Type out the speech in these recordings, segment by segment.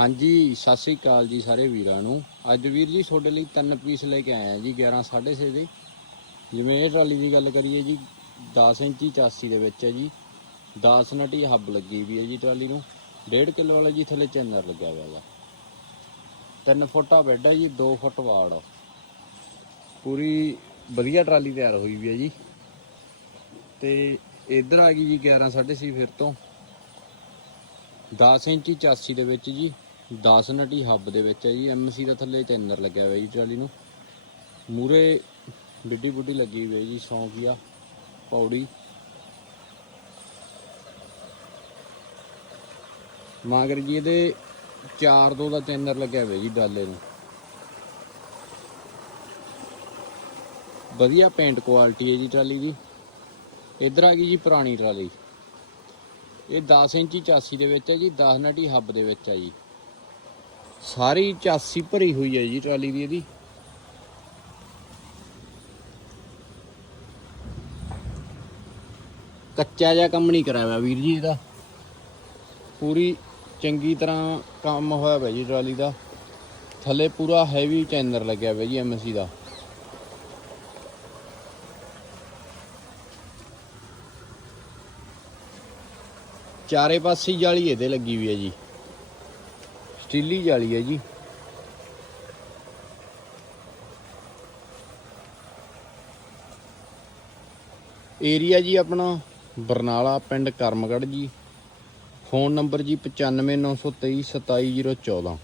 ਹਾਂਜੀ, ਸਤਿ ਸ੍ਰੀ ਅਕਾਲ ਜੀ ਸਾਰੇ ਵੀਰਾਂ ਨੂੰ। ਅੱਜ ਵੀਰ ਜੀ ਤੁਹਾਡੇ ਲਈ ਤਿੰਨ ਪੀਸ ਲੈ ਕੇ ਆਏ ਆ ਜੀ 11 6.5 ਦੇ। ਜਿਵੇਂ ਇਹ ਟਰਾਲੀ ਦੀ ਗੱਲ ਕਰੀਏ ਜੀ 10 ਇੰਚੀ 84 ਦੇ ਵਿੱਚ ਹੈ ਜੀ। 10 ਨਟੀ ਹੱਬ ਲੱਗੀ ਵੀ ਹੈ ਜੀ ਟਰਾਲੀ ਨੂੰ। 1.5 ਕਿਲੋ ਵਾਲਾ ਜੀ ਥੱਲੇ ਚੈਨਰ ਲੱਗਿਆ ਹੋਇਆ ਵਾ। 3 ਫੁੱਟਾ ਬੈੱਡ ਹੈ ਜੀ 2 ਫੁੱਟ ਵਾੜ। ਪੂਰੀ ਵਧੀਆ ਟਰਾਲੀ ਤਿਆਰ ਹੋਈ ਵੀ ਹੈ ਜੀ। ਤੇ ਇੱਧਰ ਆ ਗਈ ਜੀ 11 6.5 ਫਿਰ ਤੋਂ। 10 ਇੰਚੀ 84 ਦੇ ਵਿੱਚ ਜੀ। 10 ਨਟੀ ਹੱਬ ਦੇ ਵਿੱਚ ਹੈ ਜੀ ਐਮਸੀ ਦਾ ਥੱਲੇ ਚੈਨਰ ਲੱਗਿਆ ਹੋਇਆ ਜੀ ਟਰਾਲੀ ਨੂੰ। ਮੂਰੇ ਡਿੱਡੀ ਬੁੱਡੀ ਲੱਗੀ ਹੋਈ ਹੈ ਜੀ ਸੌਂਫੀਆ ਪੌੜੀ। ਮਾਗਰ ਜੀ, ਇਹਦੇ 4 ਦੋ ਦਾ ਚੈਨਰ ਲੱਗਿਆ ਹੋਇਆ ਜੀ ਡਾਲੇ ਨੂੰ। ਵਧੀਆ ਪੇਂਟ ਕੁਆਲਿਟੀ ਹੈ ਜੀ ਟਰਾਲੀ ਦੀ। ਇੱਧਰ ਆ ਗਈ ਜੀ ਪੁਰਾਣੀ ਟਰਾਲੀ। ਇਹ 10 ਇੰਚੀ 84 ਦੇ ਵਿੱਚ ਹੈ ਜੀ 10 ਨਟੀ ਹੱਬ ਦੇ ਵਿੱਚ ਹੈ ਜੀ। ਸਾਰੀ 84 ਭਰੀ ਹੋਈ ਹੈ ਜੀ ਟਰਾਲੀ ਦੀ ਇਹਦੀ। ਕੱਚਾ ਜਿਹਾ ਕੰਮ ਨਹੀਂ ਕਰਾਇਆ ਹੋਇਆ ਵੀਰ ਜੀ ਇਹਦਾ। ਪੂਰੀ ਚੰਗੀ ਤਰ੍ਹਾਂ ਕੰਮ ਹੋਇਆ ਹੋਇਆ ਜੀ ਟਰਾਲੀ ਦਾ। ਥੱਲੇ ਪੂਰਾ ਹੈਵੀ ਚੈਨਰ ਲੱਗਿਆ ਹੋਇਆ ਜੀ ਐਮਸੀ ਦਾ। ਚਾਰੇ ਪਾਸੇ ਜਾਲੀ ਇਹਦੇ ਲੱਗੀ ਹੋਈ ਹੈ ਜੀ। ਸਟੀਲੀ ਜਾਲੀ ਹੈ ਜੀ। ਏਰੀਆ ਜੀ ਆਪਣਾ ਬਰਨਾਲਾ ਪਿੰਡ ਕਰਮਗੜ੍ਹ ਜੀ। ਫੋਨ ਨੰਬਰ ਜੀ 9593277014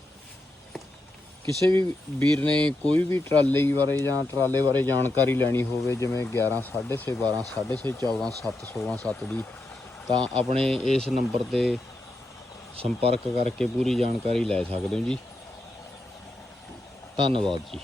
ਕਿਸੇ ਵੀ ਵੀਰ ਨੇ ਕੋਈ ਵੀ ਟਰਾਲੇ ਬਾਰੇ ਜਾਂ ਟਰਾਲੇ ਬਾਰੇ ਜਾਣਕਾਰੀ ਲੈਣੀ ਹੋਵੇ, ਜਿਵੇਂ 11 6.5 12 6.5 14 7 16 7 ਦੀ ਤਾਂ ਆਪਣੇ ਇਸ ਨੰਬਰ ਤੇ ਸੰਪਰਕ ਕਰਕੇ ਪੂਰੀ ਜਾਣਕਾਰੀ ਲੈ ਸਕਦੇ ਹੋ ਜੀ। ਧੰਨਵਾਦ ਜੀ।